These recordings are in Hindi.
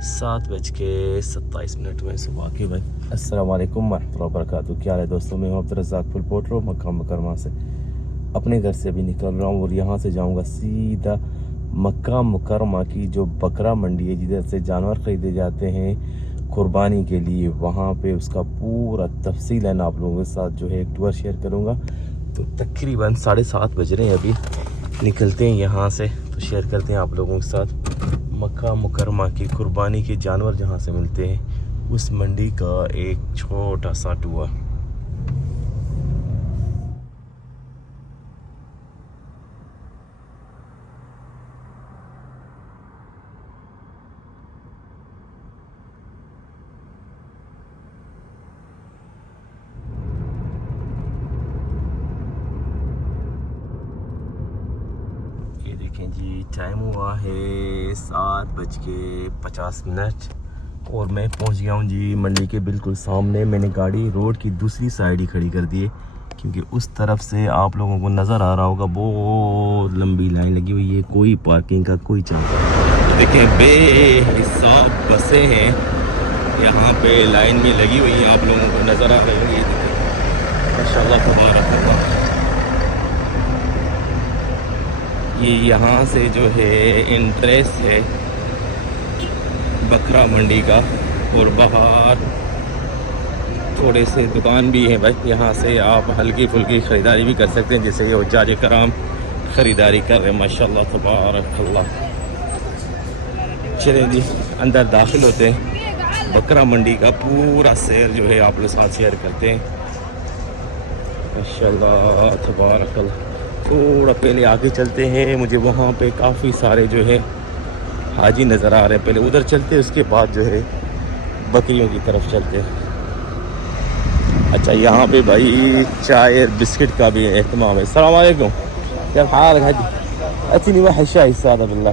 7:27 में सुबह के भाई। अस्सलाम वालेकुम रहमतुल्लाहि व बरकातहू। क्या हाल है दोस्तों, मैं हूं अब्दुर्रज़ाक फुल पोटरो मक्का मुकरमा से। अपने घर से अभी निकल रहा हूं और यहां से जाऊंगा सीधा मक्का मुकरमा की जो बकरा मंडी है, जिधर से जानवर ख़रीदे जाते हैं कुर्बानी के लिए। वहां पे उसका पूरा तफसील है ना आप लोगों के साथ जो है एक टूर शेयर करूँगा। तो तकरीबन 7:30 बज रहे हैं, अभी निकलते हैं यहाँ से, तो शेयर करते हैं आप लोगों के साथ मक्का मुकरमा की कुर्बानी के जानवर जहाँ से मिलते हैं उस मंडी का एक छोटा सा टूर। ये देखें जी, टाइम हुआ है 7:50 और मैं पहुंच गया हूं जी मंडी के बिल्कुल सामने। मैंने गाड़ी रोड की दूसरी साइड ही खड़ी कर दी है, क्योंकि उस तरफ से आप लोगों को नज़र आ रहा होगा बहुत लंबी लाइन लगी हुई है, कोई पार्किंग का कोई चांस नहीं। देखें बेहिसाब बसें हैं यहाँ पे लाइन में लगी हुई हैं, आप लोगों को नज़र आ रही है माशाल्लाह तबारक। ये यहाँ से जो है इंट्रेस है बकरा मंडी का, और बाहर थोड़े से दुकान भी हैं भाई। यहाँ से आप हल्की फुल्की ख़रीदारी भी कर सकते हैं, जैसे ये हुज्जाज कराम ख़रीदारी कर रहे हैं माशाल्लाह तबारकल्लाह। चलें जी अंदर दाखिल होते हैं, बकरा मंडी का पूरा सैर जो है आप लोग साथ शेयर करते हैं माशाल्लाह तबारकल्लाह। थोड़ा पहले आगे चलते हैं, मुझे वहाँ पे काफ़ी सारे जो है हाजी नज़र आ रहे हैं। पहले उधर चलते हैं, उसके बाद जो है बकरियों की तरफ चलते हैं। अच्छा, यहाँ पे भाई चाय बिस्किट का भी एहतमाम है। अस्सलाम वालेकुम, क्या हाल है हाजी? अतनी वाहद शाही सादा बिल्लाह।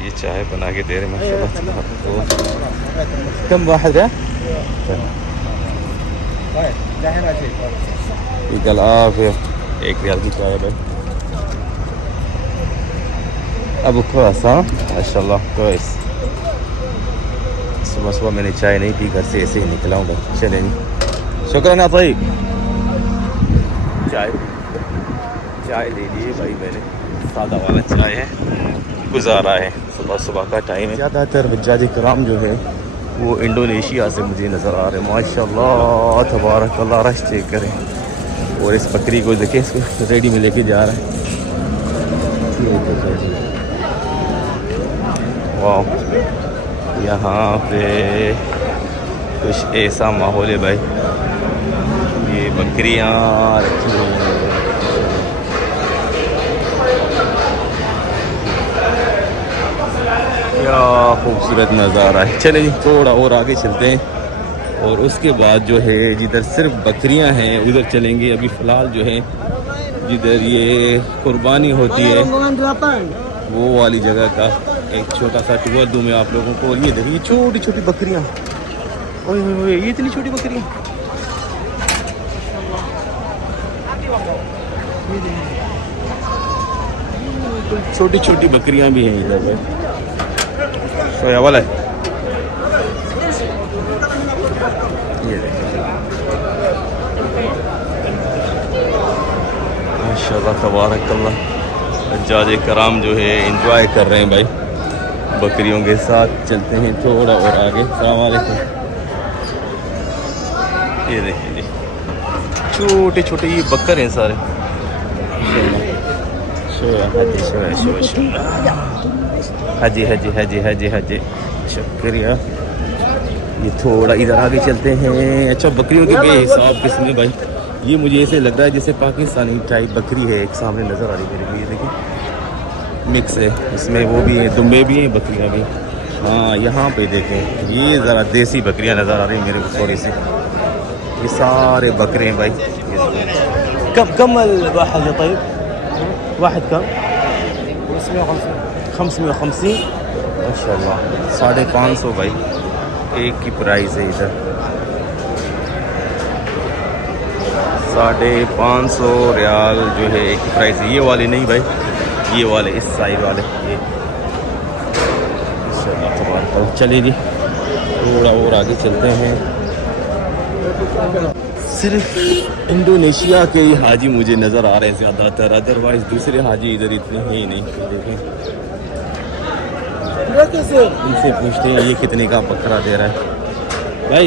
ये चाय बना के दे रहे माशाल्लाह। कम वाहद है एक रियाल की चाय भाई। अब क्वास हाँ माशाल्लाह क्वास। सुबह सुबह मैंने चाय नहीं पी, घर से ऐसे ही निकला हूँ भाई। चलें शुक्रान तयब। चाय ले लिए भाई मैंने, सादा वाला चाय है, गुजारा है। सुबह सुबह का टाइम है। ज़्यादातर हुज्जाज कराम जो है वो इंडोनेशिया से मुझे नज़र आ रहे हैं माशाल्लाह तबारकल्लाह। रश चेक करें, और इस बकरी को देखें, इसको रेडी में लेके जा रहा है। वाह, यहाँ पे कुछ ऐसा माहौल है भाई। ये बकरियाँ रखी हुई हैं, क्या खूबसूरत नज़ारा है। चले जी थोड़ा और आगे चलते हैं, और उसके बाद जो है जिधर सिर्फ बकरियां हैं उधर चलेंगे। अभी फ़िलहाल जो है जिधर ये कुर्बानी होती है वो वाली जगह का एक छोटा सा टूर दूँ मैं आप लोगों को। और ये देखिए छोटी छोटी बकरियां, ओए ये इतनी छोटी बकरियां, छोटी छोटी बकरियां भी हैं इधर पे। सोया वाला है ये माशाल्लाह तबारकल्लाह। हुज्जाज कराम जो है एंजॉय कर रहे हैं भाई बकरियों के साथ। चलते हैं थोड़ा और आगे। अस्सलाम वालेकुम। ये देखिए जी छोटे छोटे ये बकर हैं सारे। हाजी हाजी हाजी हाजी हाजी शुक्रिया। ये थोड़ा इधर आगे चलते हैं। अच्छा, बकरियों के बेहिसाब किस्म है भाई। ये मुझे ऐसे लग रहा है जैसे पाकिस्तानी टाइप बकरी है, एक सामने नज़र आ रही है मेरे को। ये देखिए मिक्स है, इसमें वो भी है, दुम्बे भी हैं, बकरियाँ भी। हाँ यहाँ पे देखें, ये ज़रा देसी बकरियाँ नज़र आ रही हैं मेरे को थोड़ी सी। ये सारे बकरे हैं भाई। कम वाहद है तयब, वाहद कम 550 माशाल्लाह। 550 भाई एक की प्राइस है इधर। 550 रियाल जो है एक प्राइस है। ये वाले नहीं भाई, ये वाले इस साइड वाले ये। चलिए जी थोड़ा और आगे चलते हैं। सिर्फ इंडोनेशिया के ही हाजी मुझे नज़र आ रहे हैं ज़्यादातर, अदरवाइज़ दूसरे हाजी इधर इतने हैं ही नहीं। देखें इनसे पूछते हैं ये कितने का बकरा दे रहा है भाई।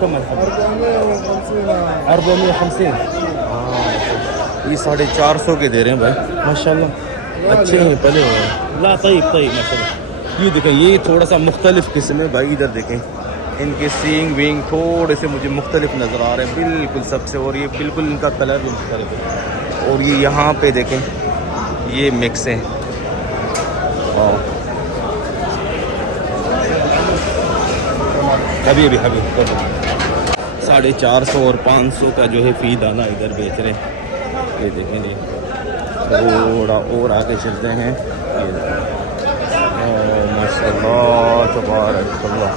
450 ये 450 के दे रहे हैं भाई माशाल्लाह, अच्छे हैं पले हुए हैं। ला तयब माशाल्लाह। ये देखें ये थोड़ा सा मुख्तलिफ किस्म है भाई, इधर देखें इनके सींग विंग थोड़े से मुझे मुख्तलिफ नज़र आ रहे हैं बिल्कुल सबसे, और ये बिल्कुल इनका कलर भी मुख्तलिफ है। और ये यहाँ पे देखें ये मिक्स हैं। अभी 450 और 500 का जो है फी दाना इधर बेच रहे हैं। ये देखेंगे थोड़ा और आगे चलते हैं। ये माशाल्लाह तबारकल्लाह।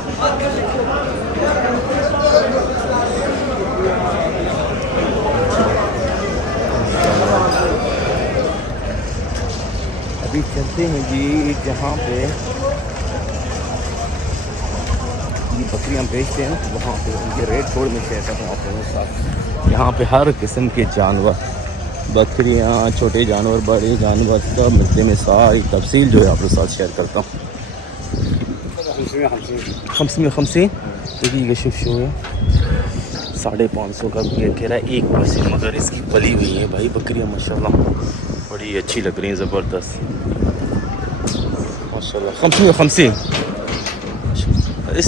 अभी चलते हैं जी जहाँ पे ये बकरियाँ बेचते हैं वहाँ पे उनके रेट थोड़े में शेयर करता हूँ आप लोगों के साथ। यहाँ पे हर किस्म के जानवर, बकरियाँ, छोटे जानवर, बड़े जानवर सब मिलते में सारी तफसील जो है आप लोग साथ शेयर करता हूँ। 550 देखिए शुभ शो है। 550 का ये कह रहा है एक परसेंट, मगर इसकी पली हुई है भाई बकरियाँ माशाल्लाह, बड़ी अच्छी लग रही हैं, ज़बरदस्त माशाल्लाह। 550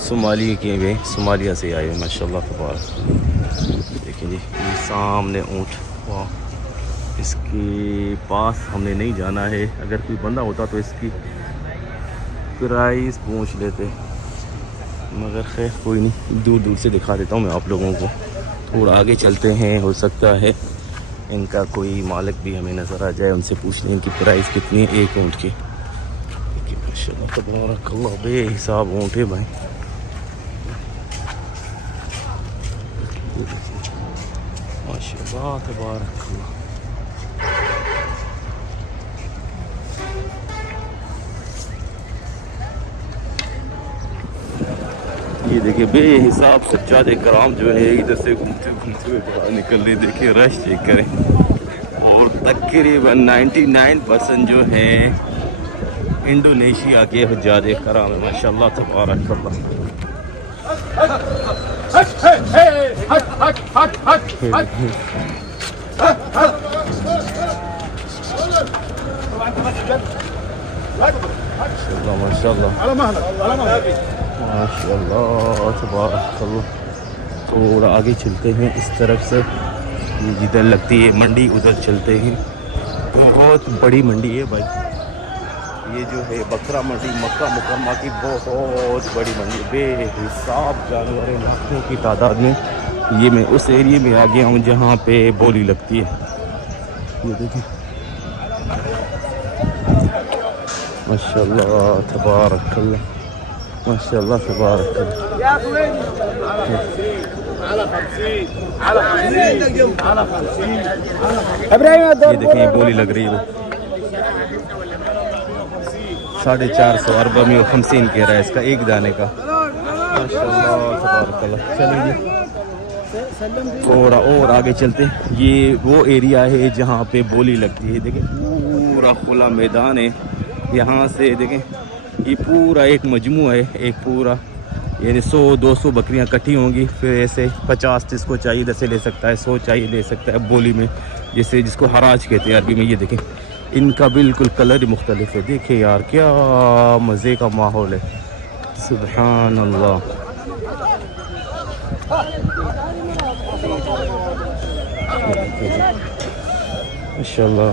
सोमाली के वे सोमालिया से आए माशाल्लाह तबारक। देखिए जी ये सामने ऊँट, वाह। इसके पास हमने नहीं जाना है, अगर कोई बंदा होता तो इसकी प्राइस पूछ लेते, मगर खैर कोई नहीं, दूर दूर से दिखा देता हूँ मैं आप लोगों को। थोड़ा आगे चलते हैं, हो सकता है इनका कोई मालिक भी हमें नज़र आ जाए, उनसे पूछ लें इनकी प्राइस कितनी है एक ऊँट की। माशाल्लाह तबारकल्लाह बेहिसाब ऊँट है भाई। माशाल्लाह तबारकल्लाह। ये देखिए बेहिसाब सज्जादे कराम जो है इधर से घूमते घूमते हुए बाहर निकल रहे। देखिए रश चेक करें, और तकरीबन 99% जो है इंडोनेशिया के सज्जादे कराम है माशाल्लाह तबारकल्लाह। माशाल्लाह माशाल्लाह तबारकल्लाह। थोड़ा आगे चलते हैं इस तरफ से, ये जिधर लगती है मंडी उधर चलते हैं। बहुत बड़ी मंडी है भाई ये जो है बकरा मंडी, मक्का मुकरमा की बहुत बड़ी मंडी, बेहिसाब जानवर हैं लाखों की तादाद में। ये मैं उस एरिया में आ गया हूँ जहाँ पे बोली लगती है। ये देखिए माशाल्लाह तबारकल्लाह माशाल्लाह तबारकल्लाह। ये देखें बोली लग रही है, 450 अरबा में 50 कह रहा है इसका एक दाने का माशाल्लाह तबारकल्लाह। चलिए थोड़ा और आगे चलते हैं। ये वो एरिया है जहाँ पे बोली लगती है। देखें पूरा खुला मैदान है, यहाँ से देखें ये पूरा एक मजमू है, एक पूरा यानी 100-200 बकरियां इकट्ठी होंगी, फिर ऐसे 50 जिसको चाहिए इधर से ले सकता है, 100 चाहिए ले सकता है बोली में, जैसे जिसको हराज कहते हैं अरबी में। ये देखें इनका बिल्कुल कलर ही मुख्तलिफ है। देखिए यार क्या मज़े का माहौल है, सुभान अल्लाह। माशाल्लाह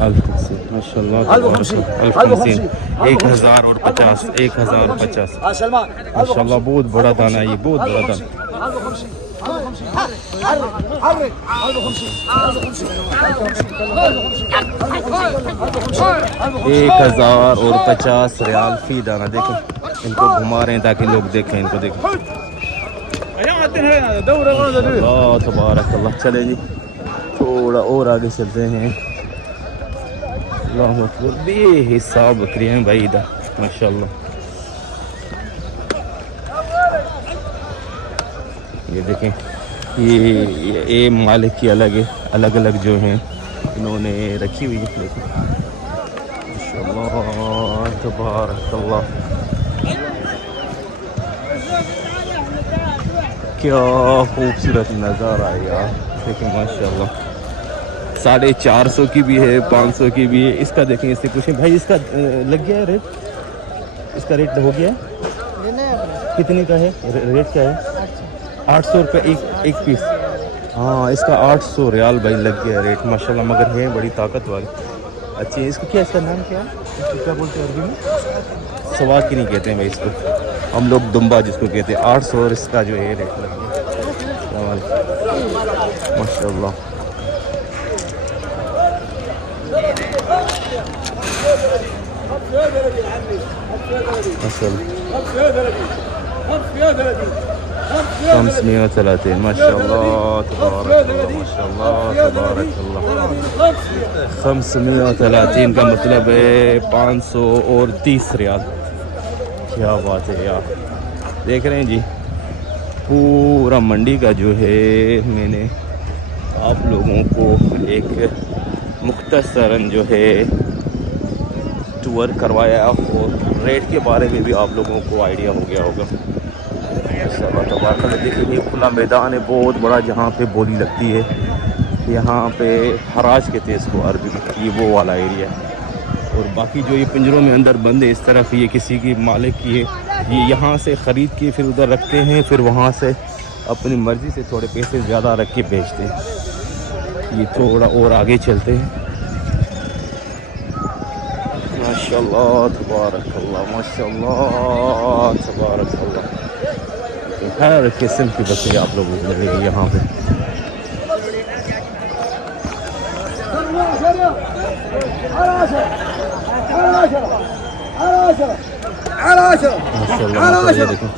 माशाल्लाह 1050 1050 1050 माशाल्लाह बहुत बड़ा दाना है ये, बहुत बड़ा दाना। 1050 रियाल फी दाना। देखो इनको घुमा रहे हैं ताकि लोग देखें, इनको देखें। तबारकल्लाह। चले जी थोड़ा और आगे चलते हैं। अल्लाहु अकबर, बेहिसाब बकरियां हैं भाई इधर माशाल्लाह। ये देखें, ये मालिक की अलग है, अलग अलग जो हैं इन्होंने रखी हुई है। देखो माशाल्लाह तबारकल्लाह, क्या खूबसूरत नज़ारा है यार। देखिए माशाल्लाह 450 की भी है, 500 की भी है। इसका देखें, इससे पूछें भाई इसका लग गया है रेट? इसका रेट हो गया है? कितने का है? रेट क्या है? 800 रुपये एक पीस। हाँ इसका 800 रियाल भाई लग गया रेट माशाल्लाह, मगर है बड़ी ताकत वाली। अच्छी है। इसको क्या, इसका नाम क्या है? इसको क्या बोलते हैं अरबी में? सवाकी नहीं कहते हैं भाई इसको, हम लोग दुम्बा जिसको कहते हैं। 800 और इसका जो है रेट लग गया माशाल्लाह। माशाल्लाह 530 माशाल्लाह तबारकल्लाह माशाल्लाह तबारकल्लाह। 530 का मतलब है 530 रियाल। क्या बात है यार। देख रहे हैं जी, पूरा मंडी का जो है मैंने आप लोगों को एक मुख्तसरन जो है टूर करवाया और रेट के बारे में भी आप लोगों को आइडिया हो गया होगा। देखिए ये खुला मैदान है बहुत बड़ा, जहाँ पे बोली लगती है। यहाँ पे हराज कहते हैं इसको अरबी में, ये वो वाला एरिया है। और बाकी जो ये पिंजरों में अंदर बंद है इस तरफ, ये किसी की मालिक की है। ये यहाँ से ख़रीद के फिर उधर रखते हैं, फिर वहाँ से अपनी मर्ज़ी से थोड़े पैसे ज़्यादा रख के बेचते हैं। ये थोड़ा और आगे चलते हैं। माशाल्लाह तबारकल्लाह माशाल्लाह तबारकल्लाह। हर किस्म की बकरी आप लोगों को मिलेगी यहाँ पे। माशाल्लाह ये देखो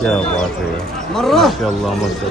क्या बात है माशाल्लाह माशाल्लाह।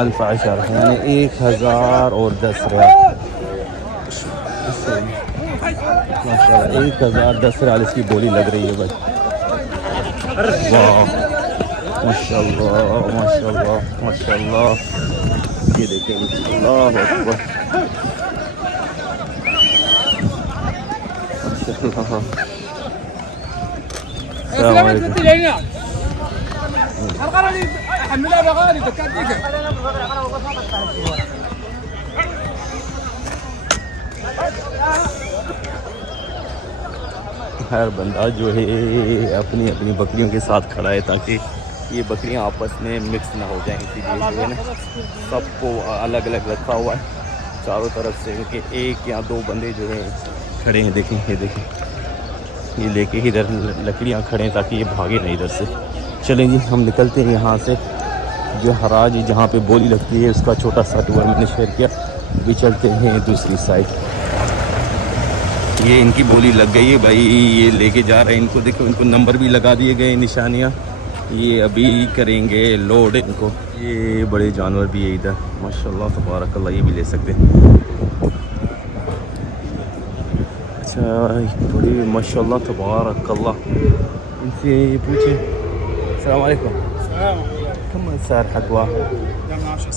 1010 यानी 1010 रियाल माशाल्लाह। 1010 रियाल इसकी बोली लग रही है भाई। वाह माशाल्लाह माशाल्लाह माशाल्लाह। ये देखें अल्लाह अकबर हर बंदा जो है अपनी अपनी बकरियों के साथ खड़ा है ताकि ये बकरियां आपस में मिक्स ना हो जाएं। इसीलिए जो है ना सबको अलग अलग रखा हुआ है चारों तरफ से, क्योंकि एक या दो बंदे जो हैं खड़े हैं। देखें ये देखें, ये लेके इधर लकड़ियां खड़े हैं ताकि ये भागे नहीं इधर से। चलें जी हम निकलते हैं यहाँ से। जो हराज जहाँ पे बोली लगती है उसका छोटा सा टूर मैंने शेयर किया। भी चलते हैं दूसरी साइड। ये इनकी बोली लग गई है भाई, ये लेके जा रहे हैं इनको। देखो इनको नंबर भी लगा दिए गए, निशानियाँ। ये अभी करेंगे लोड इनको। ये बड़े जानवर भी है इधर माशाल्लाह तबारकल्लाह, ये भी ले सकते हैं। अच्छा बड़ी माशाल्लाह तबारकल्लाह। इनसे पूछे अस्सलाम वालेकुम कम सर हकवा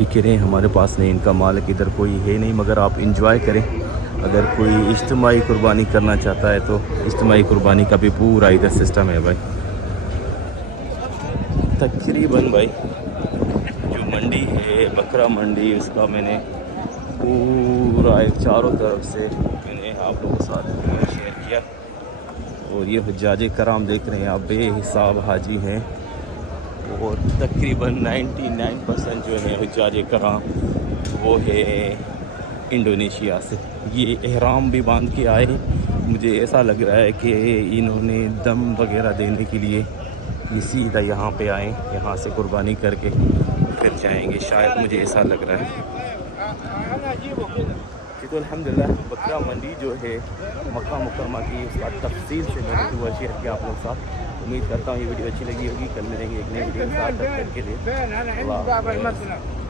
ये कह रहे हैं हमारे पास नहीं, इनका मालिक इधर कोई है नहीं, मगर आप इंजॉय करें। अगर कोई इज्तिमाई कुर्बानी करना चाहता है तो इज्तिमाई कुर्बानी का भी पूरा इधर सिस्टम है भाई। तकरीबन भाई जो मंडी है, बकरा मंडी, उसका मैंने पूरा एक चारों तरफ से मैंने आप लोगों के साथ शेयर किया। और ये हुज्जाज कराम देख रहे हैं आप, बेहिसाब हाजी हैं और तकरीबन 99% जो है हुज्जाज कराम वो है इंडोनेशिया से। ये एहराम भी बांध के आए, मुझे ऐसा लग रहा है कि इन्होंने दम वगैरह देने के लिए ये सीधा यहाँ पे आए, यहाँ से कुर्बानी करके फिर जाएंगे, शायद मुझे ऐसा लग रहा है। तो अल्हम्दुलिल्लाह बकरा मंडी जो है मक्का मुकरमा की, उसका तफसील से मैंने दुआ शेयर किया आप लोगों के साथ। उम्मीद करता हूँ ये वीडियो अच्छी लगी होगी। कल मिलेंगे एक नई वीडियो के साथ, तब तक के लिए अल्लाह हाफ़िज़।